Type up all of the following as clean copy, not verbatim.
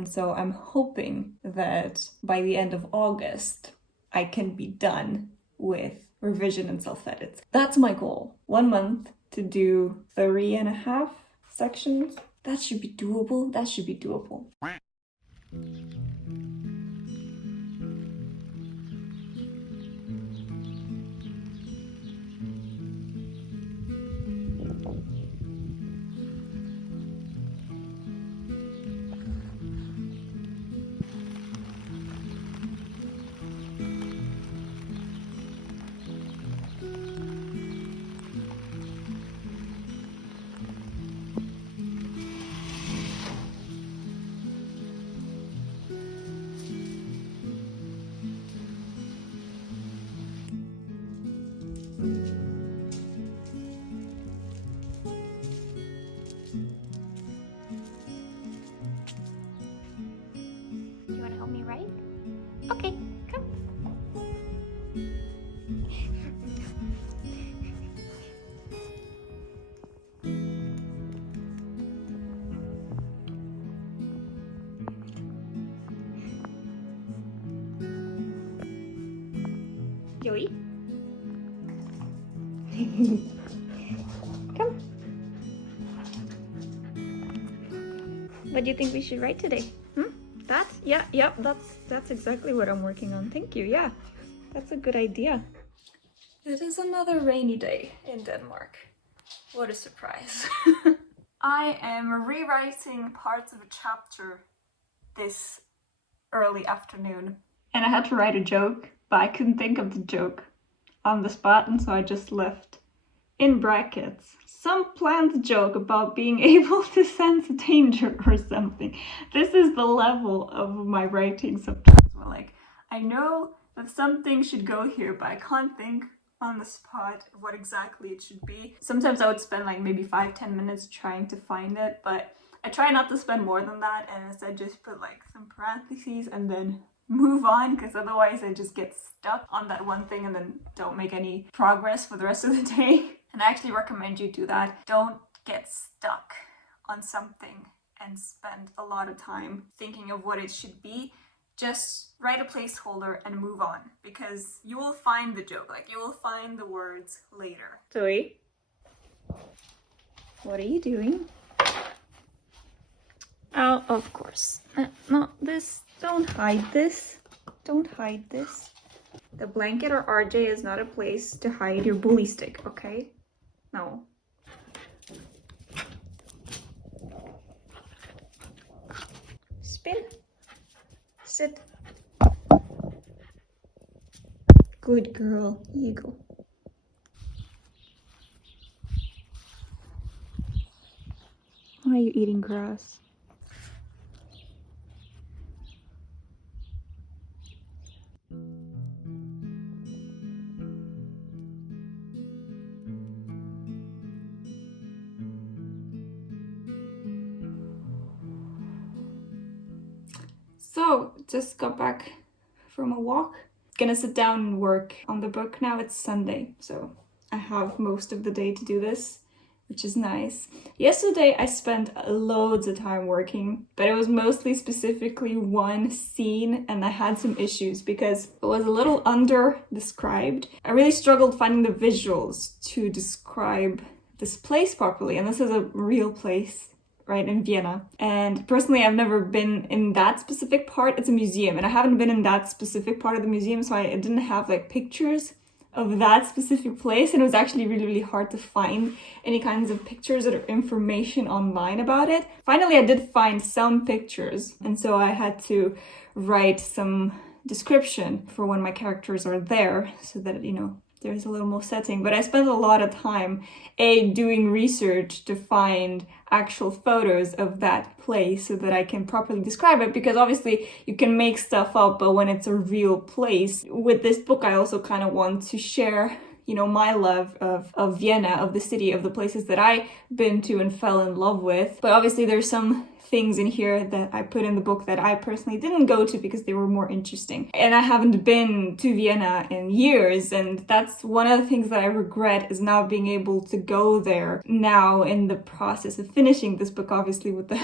And so I'm hoping that by the end of August, I can be done with revision and self-edits. That's my goal. 1 month to do 3.5 sections. That should be doable. That should be doable. Do you want to help me write? Okay, come. Joey? Come. What do you think we should write today? That? Yeah, yep, that's exactly what I'm working on. Thank you, yeah. That's a good idea. It is another rainy day in Denmark. What a surprise. I am rewriting parts of a chapter this early afternoon. And I had to write a joke, but I couldn't think of the joke on the spot, and so I just left in brackets some planned joke about being able to sense danger or something. This is the level of my writing sometimes, where like, I know that something should go here, but I can't think on the spot what exactly it should be. Sometimes I would spend like maybe 5-10 minutes trying to find it, but I try not to spend more than that, and instead just put like some parentheses and then move on, because otherwise I just get stuck on that one thing and then don't make any progress for the rest of the day. And I actually recommend you do that. Don't get stuck on something and spend a lot of time thinking of what it should be. Just write a placeholder and move on, because you will find the joke, like you will find the words later. Zoe? What are you doing? Oh, of course. No, this, don't hide this. Don't hide this. The blanket or RJ is not a place to hide your bully stick, okay? No. Spin. Sit. Good girl. Here you go. Why are you eating grass? So, just got back from a walk. Gonna sit down and work on the book now. It's Sunday, so I have most of the day to do this, which is nice. Yesterday I spent loads of time working, but it was mostly specifically one scene, and I had some issues because it was a little under-described. I really struggled finding the visuals to describe this place properly, and this is a real place, right, in Vienna. And personally, I've never been in that specific part. It's a museum, and I haven't been in that specific part of the museum, so I didn't have like pictures of that specific place, and it was actually really, really hard to find any kinds of pictures or information online about it. Finally, I did find some pictures, and so I had to write some description for when my characters are there, so that, you know, there's a little more setting. But I spent a lot of time doing research to find actual photos of that place so that I can properly describe it, because obviously you can make stuff up, but when it's a real place. With this book, I also kind of want to share, you know, my love of Vienna, of the city, of the places that I've been to and fell in love with. But obviously there's some things in here that I put in the book that I personally didn't go to because they were more interesting. And I haven't been to Vienna in years, and that's one of the things that I regret, is not being able to go there now in the process of finishing this book, obviously with the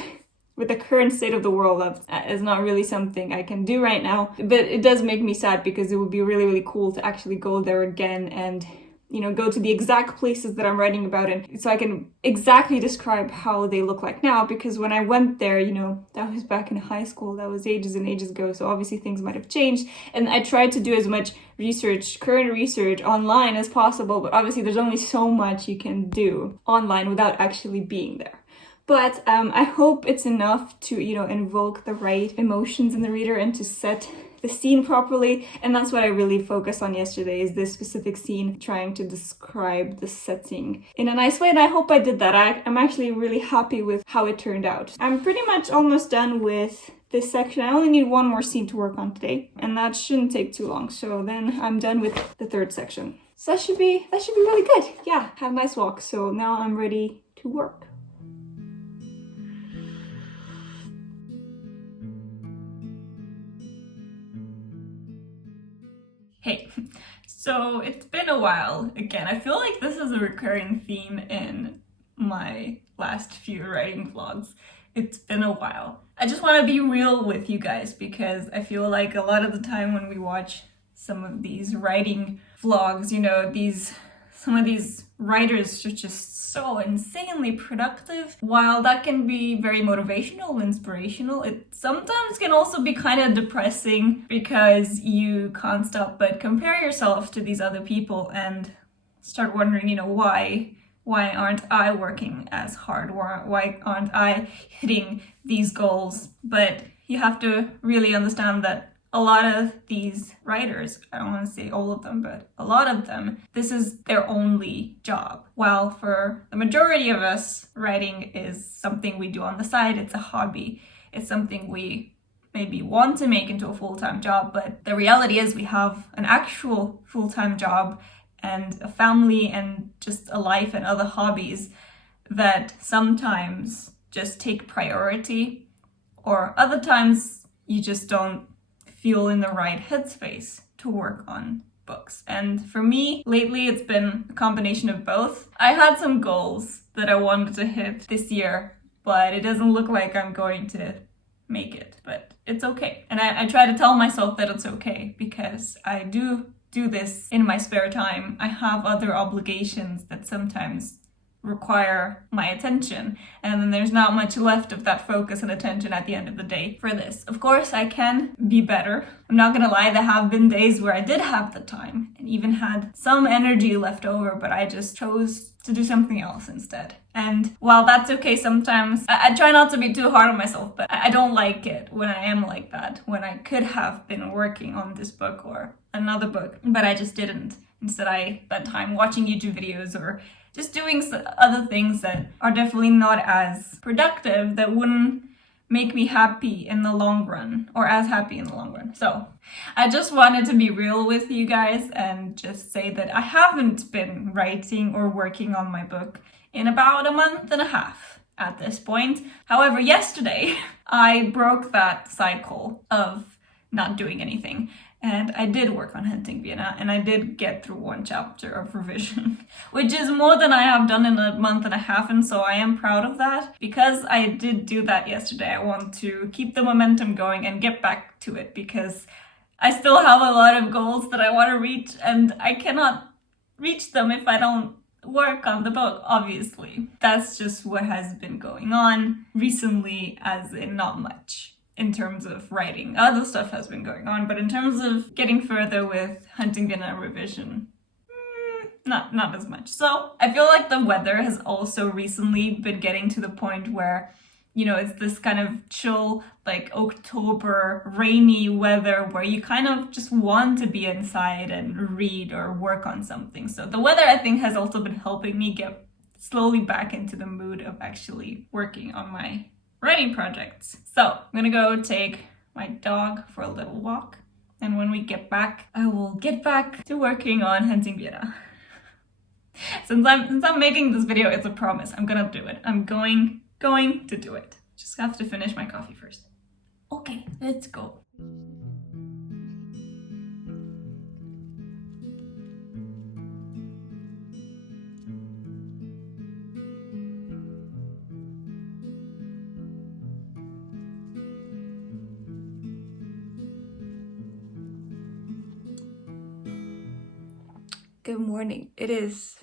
with the current state of the world, that is not really something I can do right now. But it does make me sad because it would be really, really cool to actually go there again and, you know, go to the exact places that I'm writing about, and so I can exactly describe how they look like now. Because when I went there, you know, that was back in high school, that was ages and ages ago, so obviously things might have changed. And I tried to do as much research, current research online as possible, but obviously there's only so much you can do online without actually being there. But I hope it's enough to, you know, invoke the right emotions in the reader and to set the scene properly. And that's what I really focused on yesterday, is this specific scene, trying to describe the setting in a nice way. And I hope I did that. I'm actually really happy with how it turned out. I'm pretty much almost done with this section. I only need one more scene to work on today, and that shouldn't take too long. So then I'm done with the third section. So that should be really good. Yeah, have a nice walk. So now I'm ready to work. Hey, so it's been a while. Again, I feel like this is a recurring theme in my last few writing vlogs. It's been a while. I just want to be real with you guys, because I feel like a lot of the time when we watch some of these writing vlogs, you know, some of these writers are just so insanely productive. While that can be very motivational, inspirational, it sometimes can also be kind of depressing, because you can't stop but compare yourself to these other people and start wondering, you know, why aren't I working as hard? Why aren't I hitting these goals? But you have to really understand that a lot of these writers, I don't want to say all of them, but a lot of them, this is their only job. While for the majority of us, writing is something we do on the side. It's a hobby. It's something we maybe want to make into a full-time job, but the reality is we have an actual full-time job and a family and just a life and other hobbies that sometimes just take priority, or other times you just don't feel in the right headspace to work on books. And for me, lately it's been a combination of both. I had some goals that I wanted to hit this year, but it doesn't look like I'm going to make it, but it's okay. And I try to tell myself that it's okay, because I do this in my spare time. I have other obligations that sometimes require my attention, and then there's not much left of that focus and attention at the end of the day for this. Of course, I can be better. I'm not gonna lie, there have been days where I did have the time and even had some energy left over, but I just chose to do something else instead. And while that's okay sometimes, I try not to be too hard on myself, but I don't like it when I am like that, when I could have been working on this book or another book, but I just didn't. Instead, I spent time watching YouTube videos or just doing other things that are definitely not as productive, that wouldn't make me happy in the long run, or as happy in the long run. So I just wanted to be real with you guys and just say that I haven't been writing or working on my book in about a month and a half at this point. However, yesterday I broke that cycle of not doing anything. And I did work on Hunting Vienna, and I did get through one chapter of revision, which is more than I have done in a month and a half, and so I am proud of that. Because I did do that yesterday, I want to keep the momentum going and get back to it, because I still have a lot of goals that I want to reach, and I cannot reach them if I don't work on the book, obviously. That's just what has been going on recently, as in not much. In terms of writing, other stuff has been going on, but in terms of getting further with Hunting Vienna revision, not as much. So I feel like the weather has also recently been getting to the point where, you know, it's this kind of chill, like October, rainy weather where you kind of just want to be inside and read or work on something. So the weather, I think, has also been helping me get slowly back into the mood of actually working on my writing projects. So I'm gonna go take my dog for a little walk, and when we get back, I will get back to working on Hunting Vienna. Since I'm making this video, it's a promise. I'm gonna do it. I'm going to do it. Just have to finish my coffee first. Okay, let's go. Good morning. It is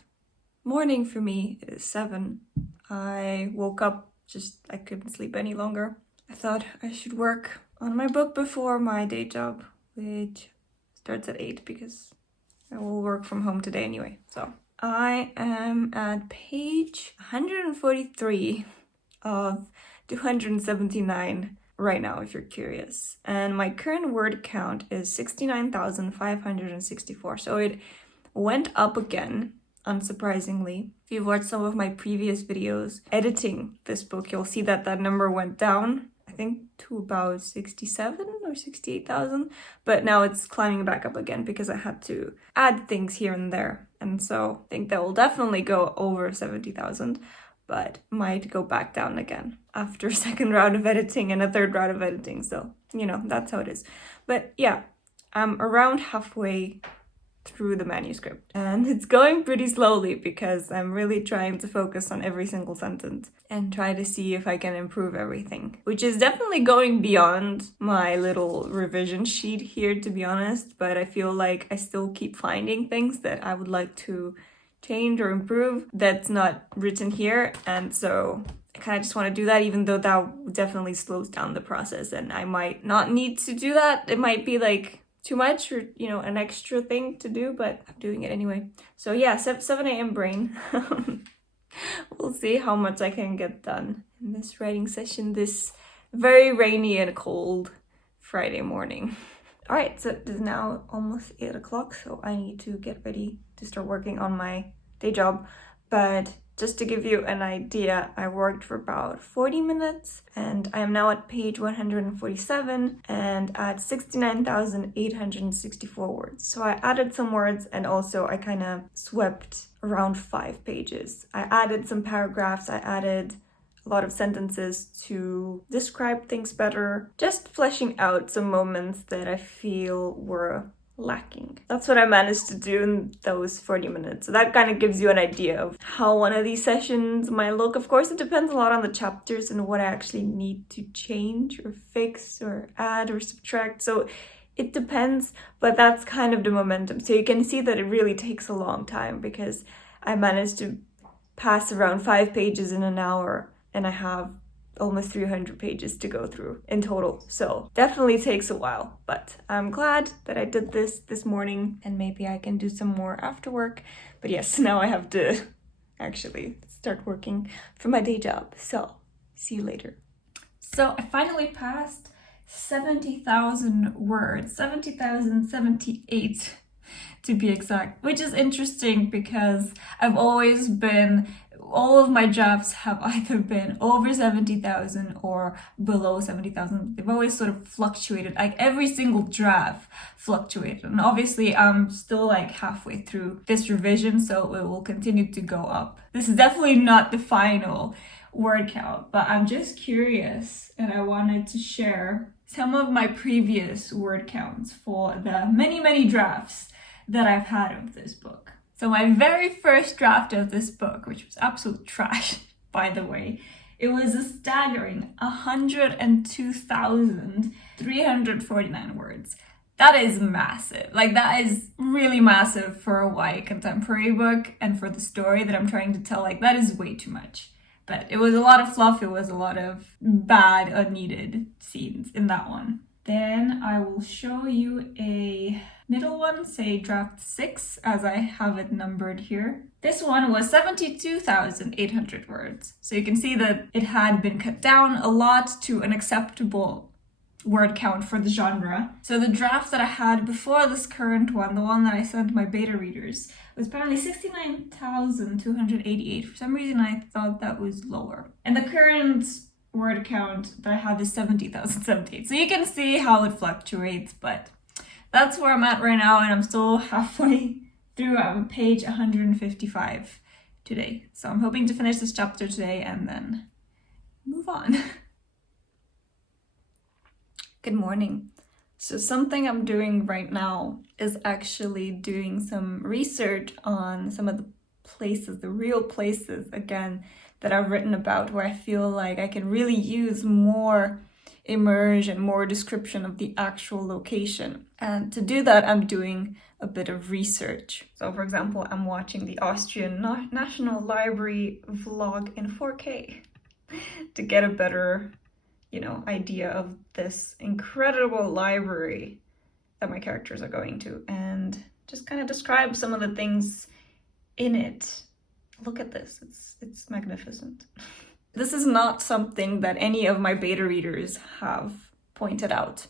morning for me. It is 7. I woke up, I couldn't sleep any longer. I thought I should work on my book before my day job, which starts at 8 because I will work from home today anyway. So I am at page 143 of 279 right now, if you're curious. And my current word count is 69,564. So it went up again, unsurprisingly. If you've watched some of my previous videos editing this book, you'll see that that number went down, I think, to about 67 or 68,000. But now it's climbing back up again because I had to add things here and there. And so I think that will definitely go over 70,000, but might go back down again after a second round of editing and a third round of editing. So, that's how it is. But yeah, I'm around halfway through the manuscript, and it's going pretty slowly because I'm really trying to focus on every single sentence and try to see if I can improve everything, which is definitely going beyond my little revision sheet here, to be honest. But I feel like I still keep finding things that I would like to change or improve that's not written here, and so I kind of just want to do that, even though that definitely slows down the process and I might not need to do that. It might be like too much or, an extra thing to do, but I'm doing it anyway. So yeah, 7 a.m. brain. We'll see how much I can get done in this writing session this very rainy and cold Friday morning. All right, so it is now almost 8 o'clock, so I need to get ready to start working on my day job. But just to give you an idea, I worked for about 40 minutes and I am now at page 147 and at 69,864 words. So I added some words and also I kind of swept around 5 pages. I added some paragraphs, I added a lot of sentences to describe things better, just fleshing out some moments that I feel were lacking. That's what I managed to do in those 40 minutes. So that kind of gives you an idea of how one of these sessions might look. Of course, it depends a lot on the chapters and what I actually need to change or fix or add or subtract. So it depends, but that's kind of the momentum. So you can see that it really takes a long time because I managed to pass around 5 pages in an hour and I have almost 300 pages to go through in total. So definitely takes a while, but I'm glad that I did this morning and maybe I can do some more after work. But yes, now I have to actually start working for my day job. So see you later. So I finally passed 70,000 words, 70,078 to be exact, which is interesting because all of my drafts have either been over 70,000 or below 70,000. They've always sort of fluctuated, like every single draft fluctuated. And obviously I'm still like halfway through this revision, so it will continue to go up. This is definitely not the final word count, but I'm just curious and I wanted to share some of my previous word counts for the many drafts that I've had of this book. So my very first draft of this book, which was absolute trash, by the way, it was a staggering 102,349 words. That is massive. Like, that is really massive for a YA contemporary book and for the story that I'm trying to tell. Like, that is way too much. But it was a lot of fluff. It was a lot of bad, unneeded scenes in that one. Then I will show you a middle one, say draft 6, as I have it numbered here. This one was 72,800 words. So you can see that it had been cut down a lot to an acceptable word count for the genre. So the draft that I had before this current one, the one that I sent my beta readers, was apparently 69,288. For some reason I thought that was lower. And the current word count that I have is 70,078. So you can see how it fluctuates, but that's where I'm at right now, and I'm still halfway through. I'm on page 155 today. So I'm hoping to finish this chapter today and then move on. Good morning. So something I'm doing right now is actually doing some research on some of the places, the real places, again, that I've written about where I feel like I can really use more immersion, more description of the actual location. And to do that, I'm doing a bit of research. So for example, I'm watching the Austrian National Library vlog in 4K to get a better, idea of this incredible library that my characters are going to, and just kind of describe some of the things in it. Look at this, it's magnificent. This is not something that any of my beta readers have pointed out,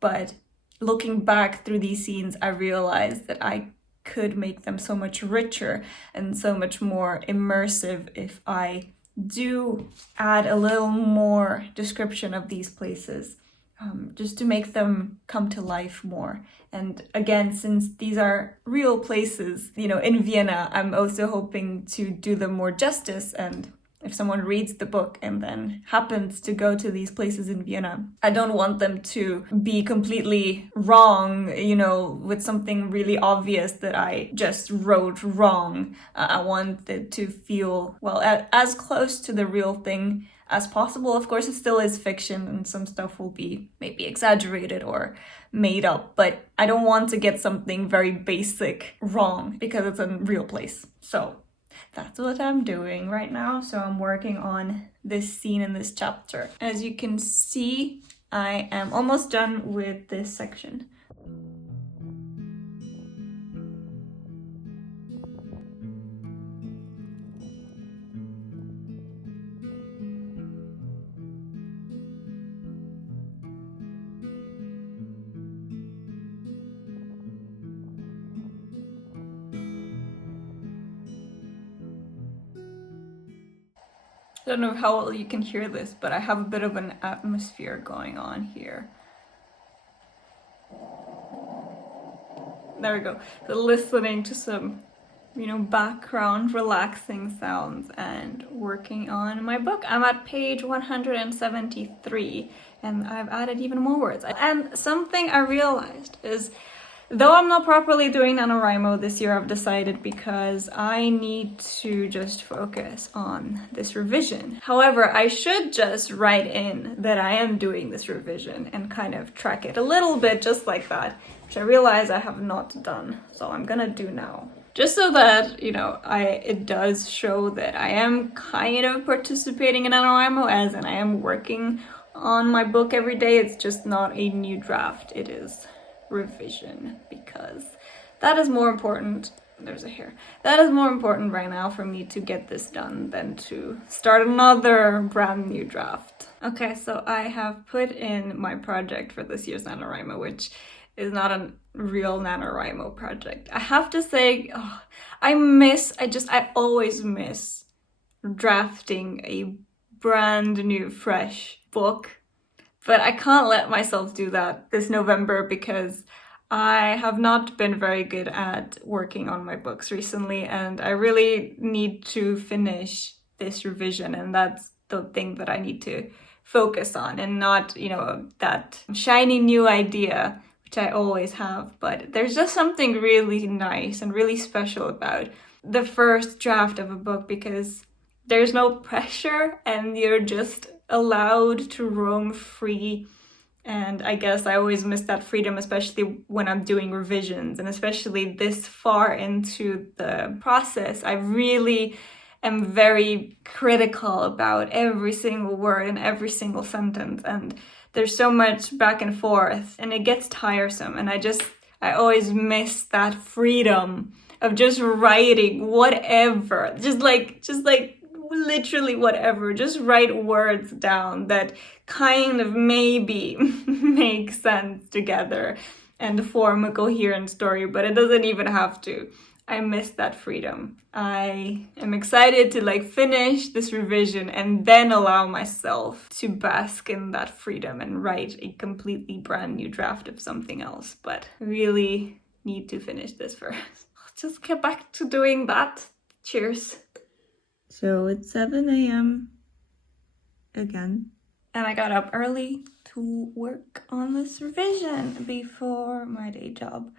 but looking back through these scenes, I realized that I could make them so much richer and so much more immersive if I do add a little more description of these places, just to make them come to life more. And again, since these are real places, in Vienna, I'm also hoping to do them more justice. And if someone reads the book and then happens to go to these places in Vienna, I don't want them to be completely wrong, with something really obvious that I just wrote wrong. I want it to feel, as close to the real thing as possible. Of course, it still is fiction and some stuff will be maybe exaggerated or made up, but I don't want to get something very basic wrong because it's a real place. So that's what I'm doing right now. So I'm working on this scene in this chapter. As you can see, I am almost done with this section. I don't know how well you can hear this, but I have a bit of an atmosphere going on here. There we go. So listening to some, background relaxing sounds and working on my book. I'm at page 173 and I've added even more words. And something I realized is, though I'm not properly doing NaNoWriMo this year, I've decided because I need to just focus on this revision. However, I should just write in that I am doing this revision and kind of track it a little bit just like that, which I realize I have not done. So I'm gonna do now. Just so that, it does show that I am kind of participating in NaNoWriMo, as in I am working on my book every day. It's just not a new draft, it is revision, because that is more important. There's a hair. That is more important right now for me to get this done than to start another brand new draft. Okay, so I have put in my project for this year's NaNoWriMo, which is not a real NaNoWriMo project. I have to say, I always miss drafting a brand new, fresh book. But I can't let myself do that this November because I have not been very good at working on my books recently, and I really need to finish this revision, and that's the thing that I need to focus on, and not, that shiny new idea, which I always have. But there's just something really nice and really special about the first draft of a book, because there's no pressure and you're just allowed to roam free. And I guess I always miss that freedom, especially when I'm doing revisions, and especially this far into the process. I really am very critical about every single word and every single sentence, and there's so much back and forth and it gets tiresome, and I always miss that freedom of just writing whatever, just like literally whatever, just write words down that kind of maybe make sense together and form a coherent story, but it doesn't even have to. I miss that freedom. I am excited to finish this revision and then allow myself to bask in that freedom and write a completely brand new draft of something else, but I really need to finish this first. I'll just get back to doing that. Cheers. So it's 7 a.m. again. And I got up early to work on this revision before my day job.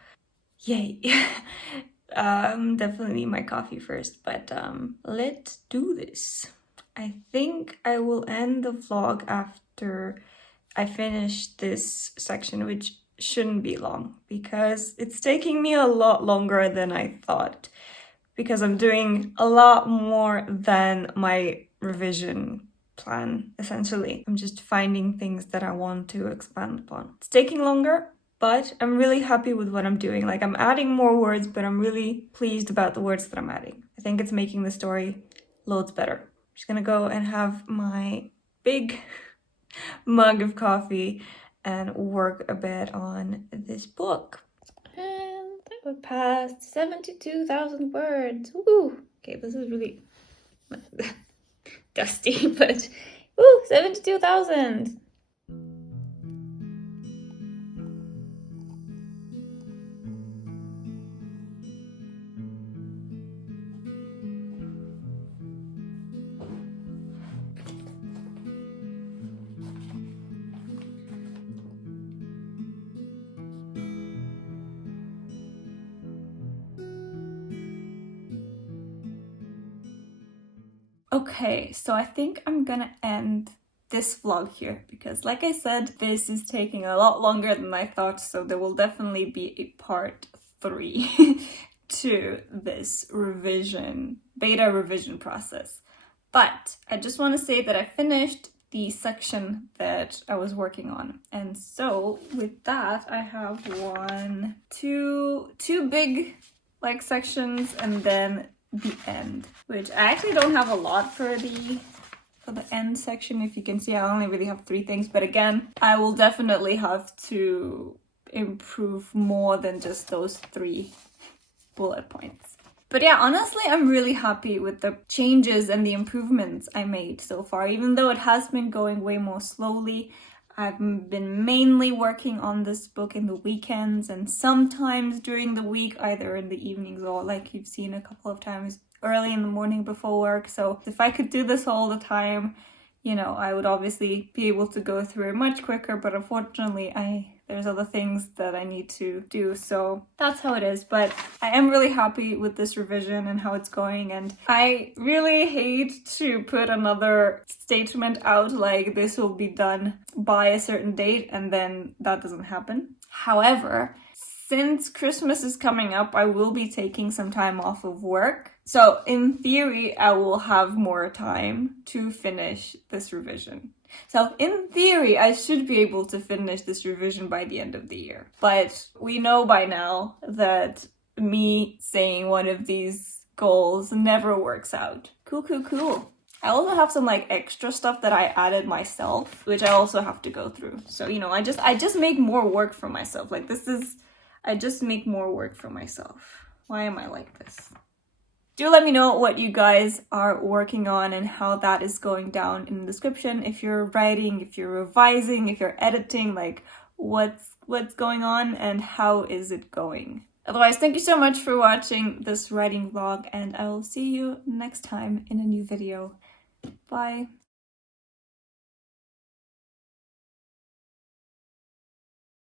Yay. Definitely need my coffee first, but let's do this. I think I will end the vlog after I finished this section, which shouldn't be long because it's taking me a lot longer than I thought, because I'm doing a lot more than my revision plan, essentially. I'm just finding things that I want to expand upon. It's taking longer, but I'm really happy with what I'm doing. Like, I'm adding more words, but I'm really pleased about the words that I'm adding. I think it's making the story loads better. I'm just gonna go and have my big mug of coffee and work a bit on this book. And we passed 72,000 words. Woo! Okay, this is really dusty, but woo, 72,000. Okay, so I think I'm gonna end this vlog here because, like I said, this is taking a lot longer than I thought, so there will definitely be a part 3 to this beta revision process. But I just want to say that I finished the section that I was working on, and so with that I have two big like sections, and then the end, which I actually don't have a lot for the end section. If you can see, I only really have 3 things, but again, I will definitely have to improve more than just those 3 bullet points. But yeah, honestly, I'm really happy with the changes and the improvements I made so far, even though it has been going way more slowly. I've been mainly working on this book in the weekends and sometimes during the week, either in the evenings or, like you've seen a couple of times, early in the morning before work. So if I could do this all the time, you know, I would obviously be able to go through it much quicker, but unfortunately there's other things that I need to do, so that's how it is. But I am really happy with this revision and how it's going, and I really hate to put another statement out like this will be done by a certain date and then that doesn't happen. However, since Christmas is coming up, I will be taking some time off of work. So in theory, I will have more time to finish this revision. So in theory, I should be able to finish this revision by the end of the year. But we know by now that me saying one of these goals never works out. Cool. I also have some like extra stuff that I added myself, which I also have to go through. So, you know, I just make more work for myself. Like I just make more work for myself. Why am I like this? Do let me know what you guys are working on and how that is going down in the description. If you're writing, if you're revising, if you're editing, like what's going on and how is it going? Otherwise, thank you so much for watching this writing vlog, and I will see you next time in a new video. Bye.